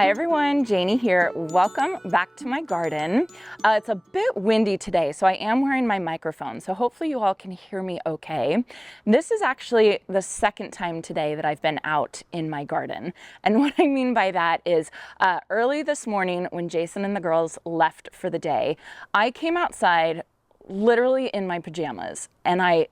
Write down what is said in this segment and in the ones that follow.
Hi everyone, Janie here. Welcome back to my garden. It's a bit windy today, so I am wearing my microphone, so hopefully you all can hear me okay. This is actually the second time today that I've been out in my garden. And what I mean by that is early this morning when Jason and the girls left for the day, I came outside literally in my pajamas and I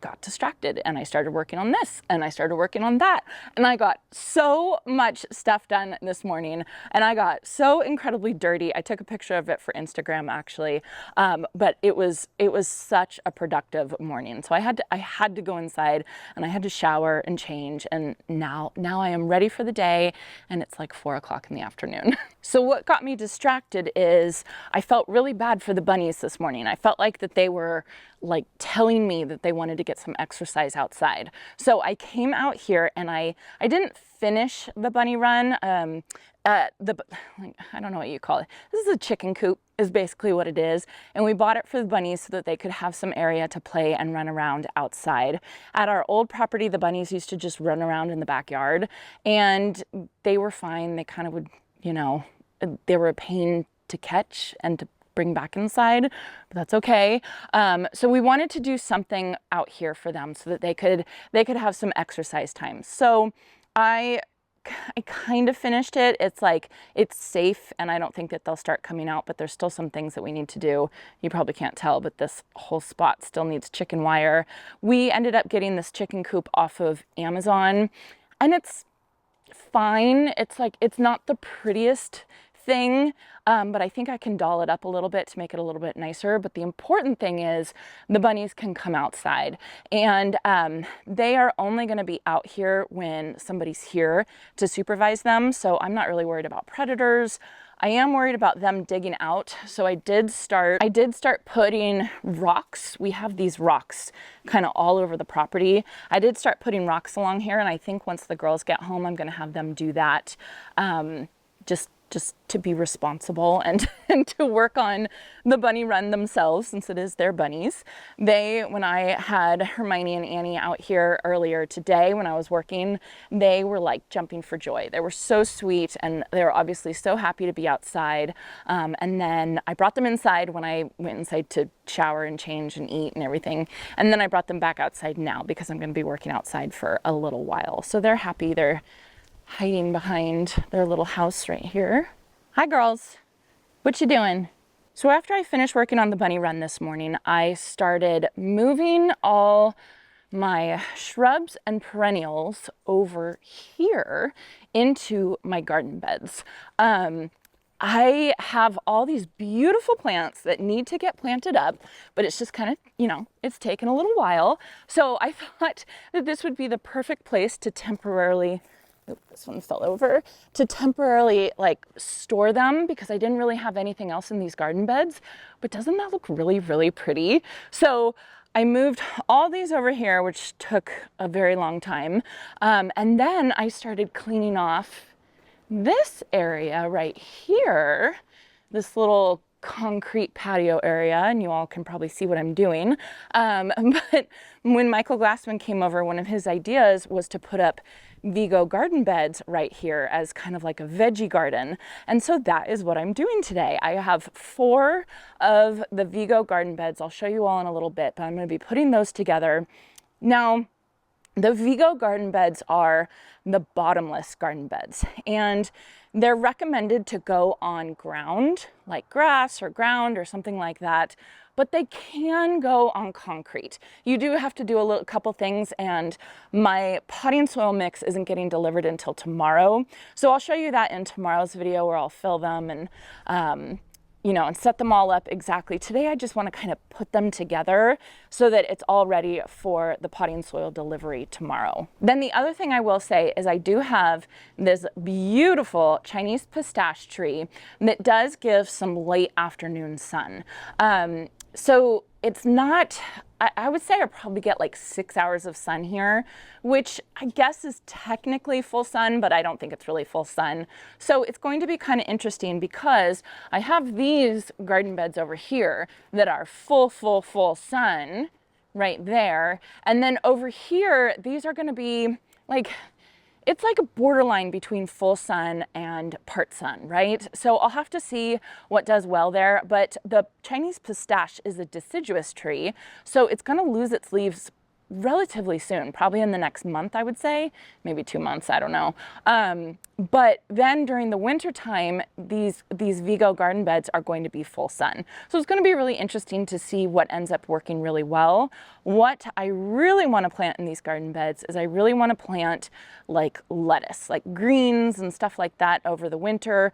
got distracted and I started working on this and I started working on that and I got so much stuff done this morning and I got so incredibly dirty. I took a picture of it for Instagram actually, but it was such a productive morning. So I had to go inside and I had to shower and change, and now I am ready for the day and it's like 4 o'clock in the afternoon. So what got me distracted is I felt really bad for the bunnies this morning. I felt like that they were like telling me that they wanted to get some exercise outside. So I came out here and I didn't finish the bunny run. I don't know what you call it. This is a chicken coop is basically what it is. And we bought it for the bunnies so that they could have some area to play and run around outside. At our old property, the bunnies used to just run around in the backyard and they were fine. They kind of would, you know, they were a pain to catch and to bring back inside, but that's okay. So we wanted to do something out here for them so that they could have some exercise time. So I kind of finished it. It's like, it's safe and I don't think that they'll start coming out, but there's still some things that we need to do. You probably can't tell, but this whole spot still needs chicken wire. We ended up getting this chicken coop off of Amazon and it's fine. It's like, it's not the prettiest thing, but I think I can doll it up a little bit to make it a little bit nicer. But the important thing is the bunnies can come outside, and they are only going to be out here when somebody's here to supervise them. So I'm not really worried about predators. I am worried about them digging out. So I did start putting rocks. We have these rocks kind of all over the property. I did start putting rocks along here, and I think once the girls get home, I'm going to have them do that. Just to be responsible and to work on the bunny run themselves, since it is their bunnies. When I had Hermione and Annie out here earlier today when I was working, they were like jumping for joy. They were so sweet and they were obviously so happy to be outside. And then I brought them inside when I went inside to shower and change and eat and everything. And then I brought them back outside now because I'm going to be working outside for a little while. So they're happy. They're hiding behind their little house right here. Hi girls, what you doing? So after I finished working on the bunny run this morning, I started moving all my shrubs and perennials over here into my garden beds. I have all these beautiful plants that need to get planted up, but it's just kind of, you know, it's taken a little while. So I thought that this would be the perfect place to temporarily, this one fell over, to temporarily like store them, because I didn't really have anything else in these garden beds. But doesn't that look really, really pretty? So I moved all these over here, which took a very long time. And then I started cleaning off this area right here, this little concrete patio area, and you all can probably see what I'm doing. But when Michael Glassman came over, one of his ideas was to put up Vego garden beds right here as kind of like a veggie garden. And so that is what I'm doing today. I have 4 of the Vego garden beds. I'll show you all in a little bit, but I'm going to be putting those together. Now, the Vego garden beds are the bottomless garden beds, and they're recommended to go on ground, like grass or ground or something like that, but they can go on concrete. You do have to do a couple things, and my potting soil mix isn't getting delivered until tomorrow. So I'll show you that in tomorrow's video where I'll fill them and you know, and set them all up exactly. Today I just want to kind of put them together so that it's all ready for the potting soil delivery tomorrow. Then the other thing I will say is I do have this beautiful Chinese pistache tree that does give some late afternoon sun. So it's not, I would say I probably get like 6 hours of sun here, which I guess is technically full sun, but I don't think it's really full sun. So it's going to be kind of interesting because I have these garden beds over here that are full sun right there. And then over here, these are going to be like, it's like a borderline between full sun and part sun, right? So I'll have to see what does well there, but the Chinese pistache is a deciduous tree, so it's gonna lose its leaves relatively soon, probably in the next month, I would say, maybe 2 months, I don't know. But then during the winter time, these Vego garden beds are going to be full sun. So it's going to be really interesting to see what ends up working really well. What I really want to plant in these garden beds is I really want to plant like lettuce, like greens and stuff like that over the winter,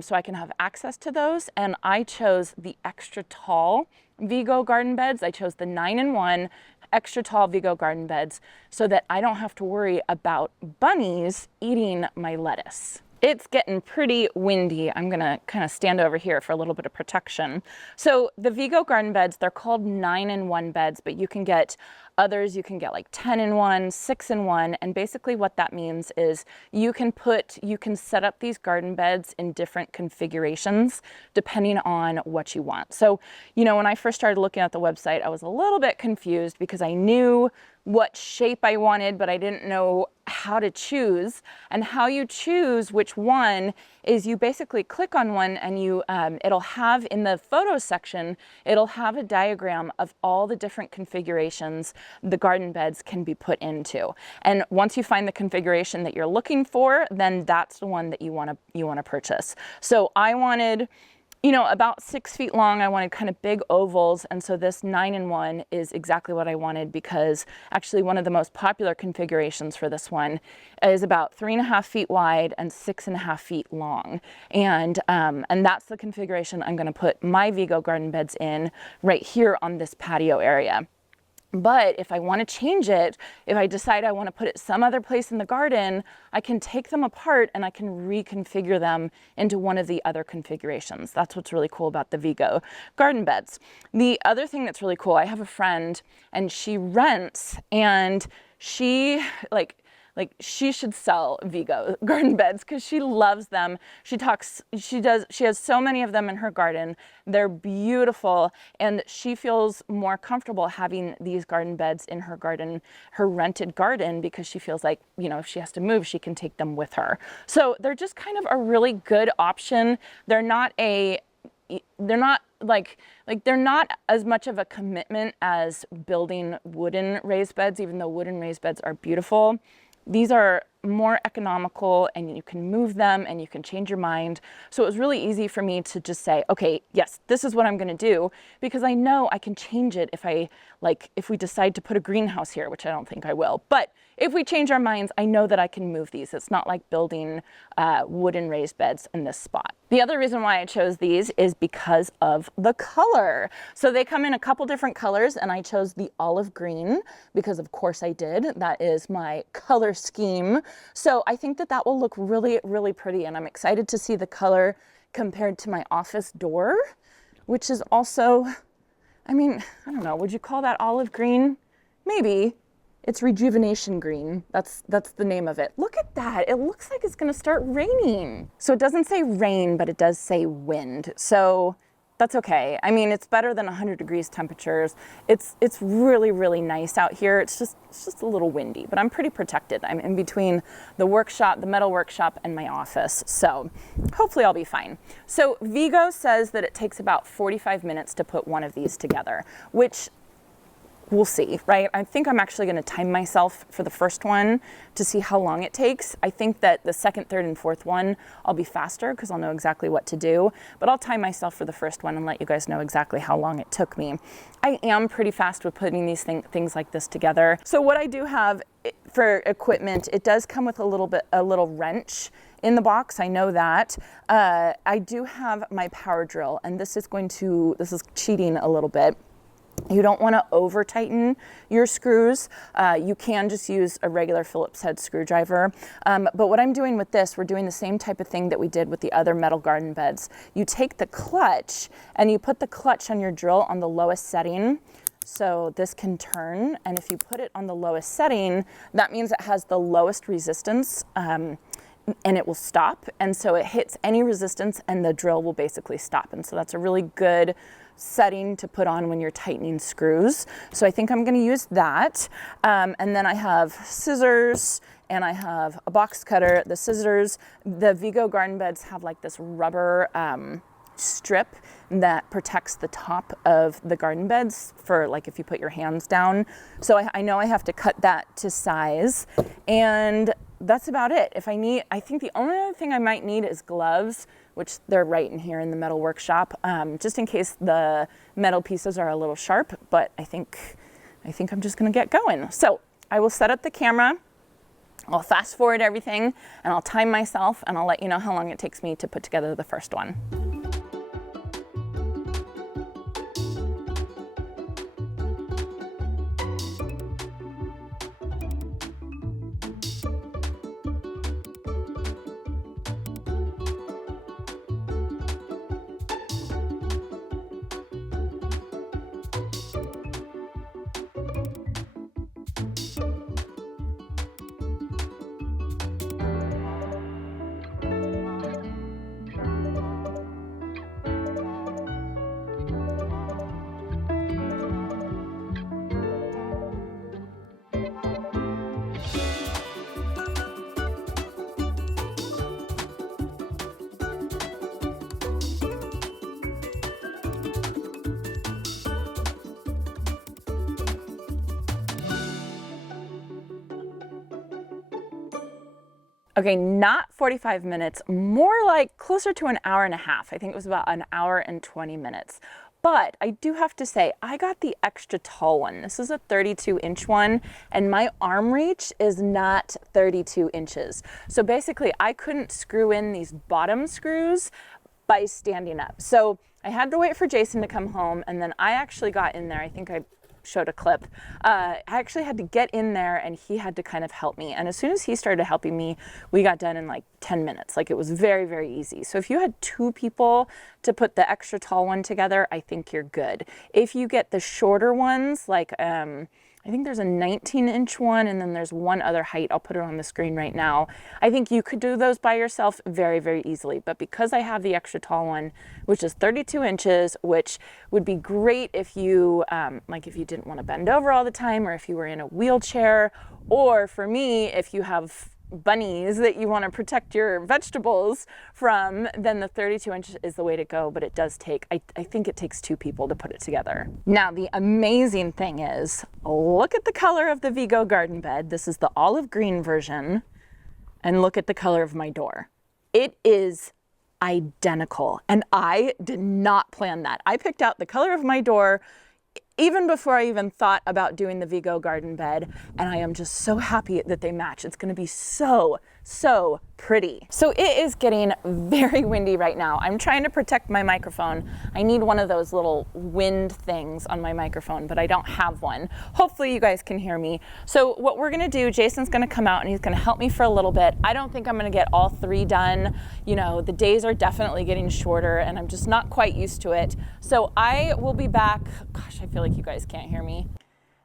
so I can have access to those. And I chose the extra tall Vego garden beds. I chose the 9-in-1 extra tall Vego garden beds so that I don't have to worry about bunnies eating my lettuce. It's getting pretty windy. I'm gonna kind of stand over here for a little bit of protection. So the Vego garden beds, they're called 9-in-1 beds, but you can get others. You can get like 10-in-1, 6-in-1, and basically what that means is you can set up these garden beds in different configurations depending on what you want. So, you know, when I first started looking at the website, I was a little bit confused because I knew what shape I wanted, but I didn't know how to choose. And how you choose which one is you basically click on one and you it'll have in the photo section, it'll have a diagram of all the different configurations the garden beds can be put into. And once you find the configuration that you're looking for, then that's the one that you want to purchase. So I wanted, you know, about 6 feet long. I wanted kind of big ovals, and so this 9-in-1 is exactly what I wanted, because actually one of the most popular configurations for this one is about 3.5 feet wide and 6.5 feet long, and that's the configuration I'm going to put my Vego garden beds in right here on this patio area. But if I want to change it, if I decide I want to put it some other place in the garden, I can take them apart and I can reconfigure them into one of the other configurations. That's what's really cool about the Vego garden beds. The other thing that's really cool, I have a friend and she rents, and she she should sell Vego garden beds because she loves them. She has so many of them in her garden. They're beautiful, and she feels more comfortable having these garden beds in her garden, her rented garden, because she feels like, you know, if she has to move, she can take them with her. So they're just kind of a really good option. They're not as much of a commitment as building wooden raised beds, even though wooden raised beds are beautiful. These are more economical, and you can move them and you can change your mind. So it was really easy for me to just say, okay, yes, this is what I'm going to do, because I know I can change it if we decide to put a greenhouse here, which I don't think I will. But if we change our minds, I know that I can move these. It's not like building wooden raised beds in this spot. The other reason why I chose these is because of the color. So they come in a couple different colors, and I chose the olive green because of course I did. That is my color scheme. So I think that that will look really, really pretty, and I'm excited to see the color compared to my office door, which is also, I mean, I don't know, would you call that olive green? Maybe. It's rejuvenation green. That's the name of it. Look at that. It looks like it's gonna start raining. So it doesn't say rain, but it does say wind. So that's okay. I mean, it's better than 100 degrees temperatures. It's really, really nice out here. It's just a little windy, but I'm pretty protected. I'm in between the workshop, the metal workshop, and my office. So hopefully I'll be fine. So Vego says that it takes about 45 minutes to put one of these together, which we'll see, right? I think I'm actually going to time myself for the first one to see how long it takes. I think that the second, third, and fourth one, I'll be faster because I'll know exactly what to do, but I'll time myself for the first one and let you guys know exactly how long it took me. I am pretty fast with putting these things like this together. So what I do have for equipment, it does come with a little wrench in the box. I know that. I do have my power drill, and this is cheating a little bit. You don't want to over tighten your screws. You can just use a regular Phillips head screwdriver. But what I'm doing with this, we're doing the same type of thing that we did with the other metal garden beds. You take the clutch and you put the clutch on your drill on the lowest setting. So this can turn, and if you put it on the lowest setting, that means it has the lowest resistance, and it will stop. And so it hits any resistance and the drill will basically stop. And so that's a really good setting to put on when you're tightening screws. So I think I'm going to use that. And then I have scissors and I have a box cutter. The scissors, the Vego garden beds have like this rubber strip that protects the top of the garden beds for like if you put your hands down. So I know I have to cut that to size, and that's about it. If I need, I think the only other thing I might need is gloves, which they're right in here in the metal workshop, just in case the metal pieces are a little sharp, but I think I'm just gonna get going. So I will set up the camera, I'll fast forward everything, and I'll time myself, and I'll let you know how long it takes me to put together the first one. Okay, not 45 minutes, more like closer to an hour and a half. I think it was about an hour and 20 minutes. But I do have to say, I got the extra tall one. This is a 32-inch one, and my arm reach is not 32 inches. So basically, I couldn't screw in these bottom screws by standing up. So I had to wait for Jason to come home, and then I actually got in there. I think I showed a clip. I actually had to get in there and he had to kind of help me. And as soon as he started helping me, we got done in like 10 minutes. Like it was very, very easy. So if you had 2 people to put the extra tall one together, I think you're good. If you get the shorter ones, like I think there's a 19-inch one, and then there's one other height. I'll put it on the screen right now. I think you could do those by yourself very, very easily. But because I have the extra tall one, which is 32 inches, which would be great if you, like if you didn't want to bend over all the time, or if you were in a wheelchair, or for me, if you have bunnies that you want to protect your vegetables from, then the 32 inch is the way to go. But it does take, I think it takes 2 people to put it together. Now, the amazing thing is, look at the color of the Vego garden bed. This is the olive green version. And look at the color of my door. It is identical. And I did not plan that. I picked out the color of my door even before I even thought about doing the Vego garden bed, and I am just so happy that they match. It's gonna be so, so pretty. So it is getting very windy right now. I'm trying to protect my microphone. I need one of those little wind things on my microphone, but I don't have one. Hopefully you guys can hear me. So what we're gonna do, Jason's gonna come out and he's gonna help me for a little bit. I don't think I'm gonna get all 3 done. You know, the days are definitely getting shorter and I'm just not quite used to it. So I will be back. Gosh, I feel like you guys can't hear me.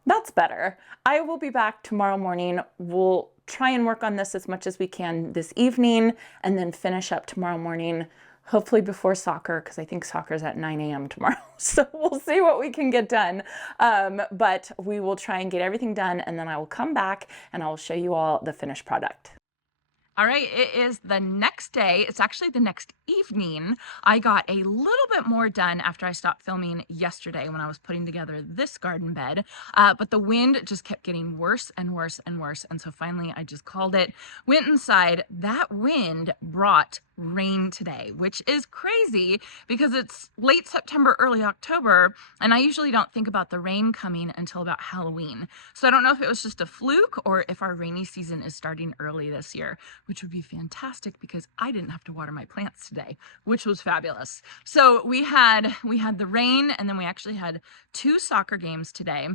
That's better. I will be back tomorrow morning. We'll try and work on this as much as we can this evening and then finish up tomorrow morning, hopefully before soccer, because I think soccer's at 9 a.m. tomorrow. So we'll see what we can get done. But we will try and get everything done, and then I will come back and I will show you all the finished product. All right, it is the next day. It's actually the next evening. I got a little bit more done after I stopped filming yesterday when I was putting together this garden bed, but the wind just kept getting worse and worse and worse. And so finally I just called it, went inside. That wind brought rain today, which is crazy because it's late September, early October, and I usually don't think about the rain coming until about Halloween. So I don't know if it was just a fluke or if our rainy season is starting early this year, which would be fantastic because I didn't have to water my plants today, which was fabulous. So we had the rain, and then we actually had 2 soccer games today.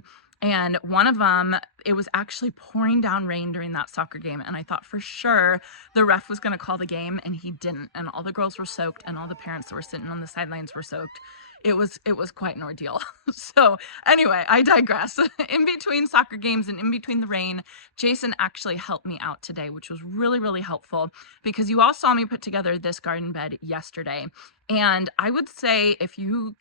And one of them, it was actually pouring down rain during that soccer game. And I thought for sure the ref was going to call the game, and he didn't. And all the girls were soaked, and all the parents that were sitting on the sidelines were soaked. It was quite an ordeal. So anyway, I digress. In between soccer games and in between the rain, Jason actually helped me out today, which was really, really helpful because you all saw me put together this garden bed yesterday. And I would say if you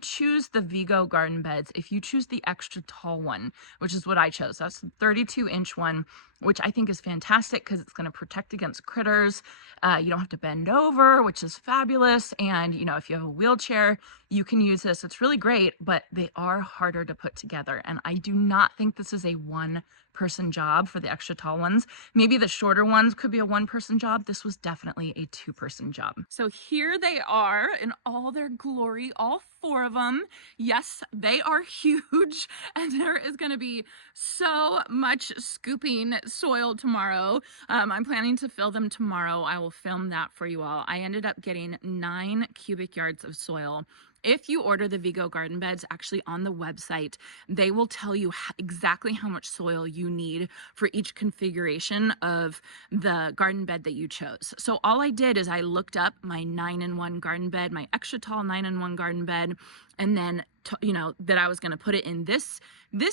choose the Vego garden beds, if you choose the extra tall one, which is what I chose, that's the 32-inch one, which I think is fantastic because it's going to protect against critters. You don't have to bend over, which is fabulous. And you know, if you have a wheelchair, you can use this. It's really great, but they are harder to put together. And I do not think this is a one-person job for the extra tall ones. Maybe the shorter ones could be a one-person job. This was definitely a two-person job. So here they are in all their glory, all 4 of them. Yes, they are huge, and there is going to be so much scooping soil tomorrow. I'm planning to fill them tomorrow. I will film that for you all. I ended up getting 9 cubic yards of soil. If you order the Vego garden beds, actually on the website, they will tell you exactly how much soil you need for each configuration of the garden bed that you chose. So all I did is I looked up my 9-in-1 garden bed, my extra tall 9-in-1 garden bed, and then you know that I was going to put it in this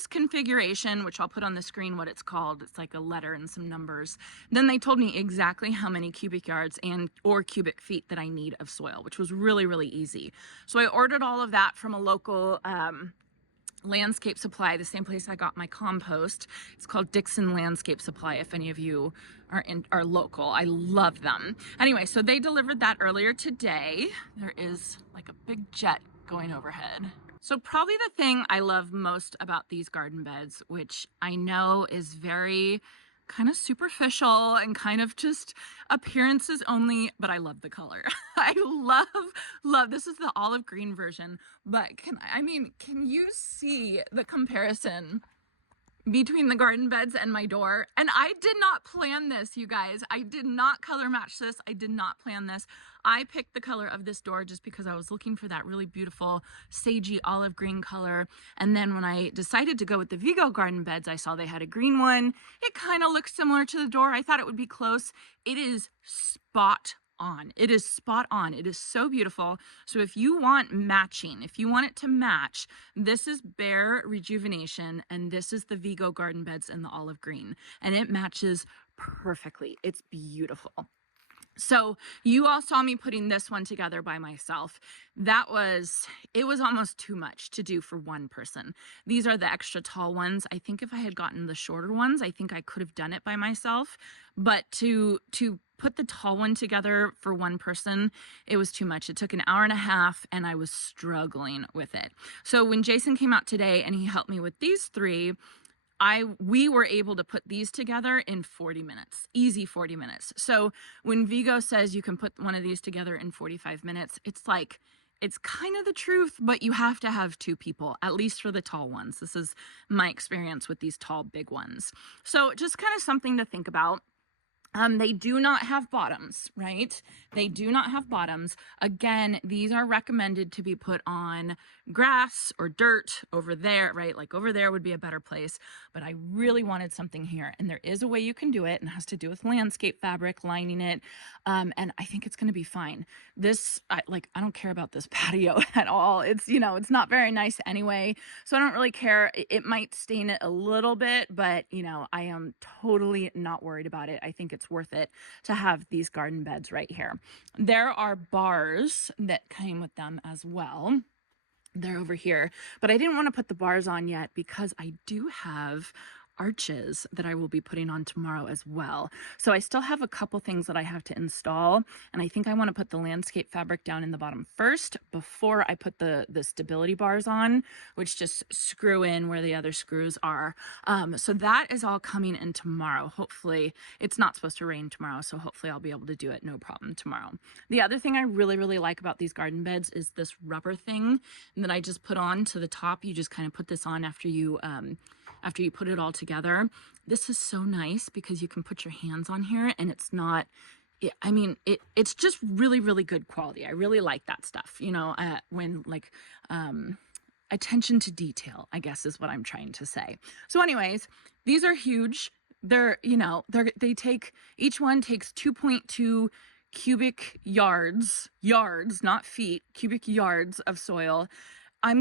configuration, which I'll put on the screen what it's called. It's like a letter and some numbers. Then they told me exactly how many cubic yards or cubic feet that I need of soil, which was really, really easy. So I ordered all of that from a local landscape supply, the same place I got my compost. It's called Dixon Landscape Supply, if any of you are local. I love them. Anyway, so they delivered that earlier today. There is like a big jet going overhead. So probably the thing I love most about these garden beds, which I know is very kind of superficial and kind of just appearances only, but I love the color. I love, this is the olive green version, but can you see the comparison between the garden beds and my door? And I did not plan this, you guys. I did not color match this. I did not plan this. I picked the color of this door just because I was looking for that really beautiful sagey olive green color. And then when I decided to go with the Vego garden beds, I saw they had a green one. It kind of looks similar to the door. I thought it would be close. It is spot on. It is spot on. It is so beautiful. So if you want matching, if you want it to match, this is Bare Rejuvenation and this is the Vego garden beds in the olive green, and it matches perfectly. It's beautiful. So you all saw me putting this one together by myself. It was almost too much to do for one person. These are the extra tall ones. I think if I had gotten the shorter ones, I think I could have done it by myself. But to put the tall one together for one person, it was too much. It took an hour and a half and I was struggling with it. So when Jason came out today and he helped me with these 3, we were able to put these together in 40 minutes, easy 40 minutes. So when Vego says you can put one of these together in 45 minutes, it's kind of the truth, but you have to have 2 people, at least for the tall ones. This is my experience with these tall, big ones. So just kind of something to think about. They do not have bottoms, right? They do not have bottoms. Again, these are recommended to be put on grass or dirt over there, right? Like over there would be a better place, but I really wanted something here, and there is a way you can do it, and it has to do with landscape fabric, lining it, and I think it's going to be fine. I don't care about this patio at all. It's, you know, it's not very nice anyway, so I don't really care. It might stain it a little bit, but you know, I am totally not worried about it. I think it's worth it to have these garden beds right here. There are bars that came with them as well. They're over here, but I didn't want to put the bars on yet because I do have arches that I will be putting on tomorrow as well. So I still have a couple things that I have to install, and I think I want to put the landscape fabric down in the bottom first before I put the stability bars on, which just screw in where the other screws are. So that is all coming in tomorrow. Hopefully, it's not supposed to rain tomorrow, so hopefully I'll be able to do it no problem tomorrow. The other thing I really, really like about these garden beds is this rubber thing that I just put on to the top. You just kind of put this on after you put it all together. This is so nice because you can put your hands on here and it's not, it's just really, really good quality. I really like that stuff, you know, when like, attention to detail, I guess is what I'm trying to say. So anyways, these are huge. Each one takes 2.2 cubic yards, not feet, cubic yards of soil. I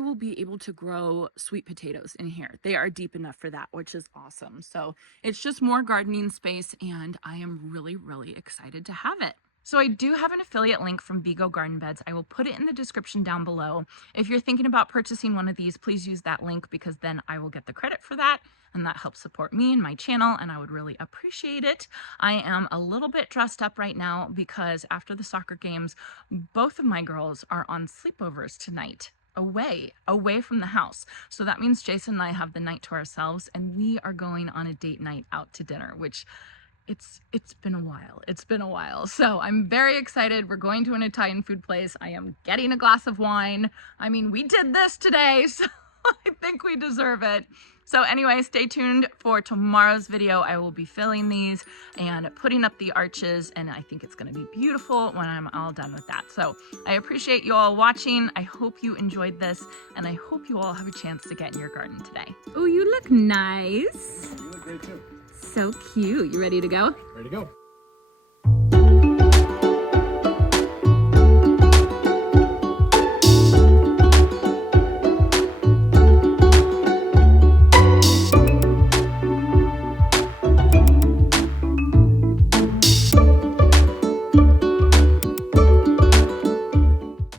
will be able to grow sweet potatoes in here. They are deep enough for that, which is awesome. So it's just more gardening space, and I am really, really excited to have it. So I do have an affiliate link from Vego Garden Beds. I will put it in the description down below. If you're thinking about purchasing one of these, please use that link because then I will get the credit for that and that helps support me and my channel and I would really appreciate it. I am a little bit dressed up right now because after the soccer games, both of my girls are on sleepovers tonight. Away from the house. So that means Jason and I have the night to ourselves and we are going on a date night out to dinner, which it's been a while. It's been a while. So I'm very excited. We're going to an Italian food place. I am getting a glass of wine. I mean, we did this today, so I think we deserve it. So anyway, stay tuned for tomorrow's video. I will be filling these and putting up the arches, and I think it's going to be beautiful when I'm all done with that. So I appreciate you all watching. I hope you enjoyed this, and I hope you all have a chance to get in your garden today. Oh, you look nice. You look great too. So cute. You ready to go? Ready to go.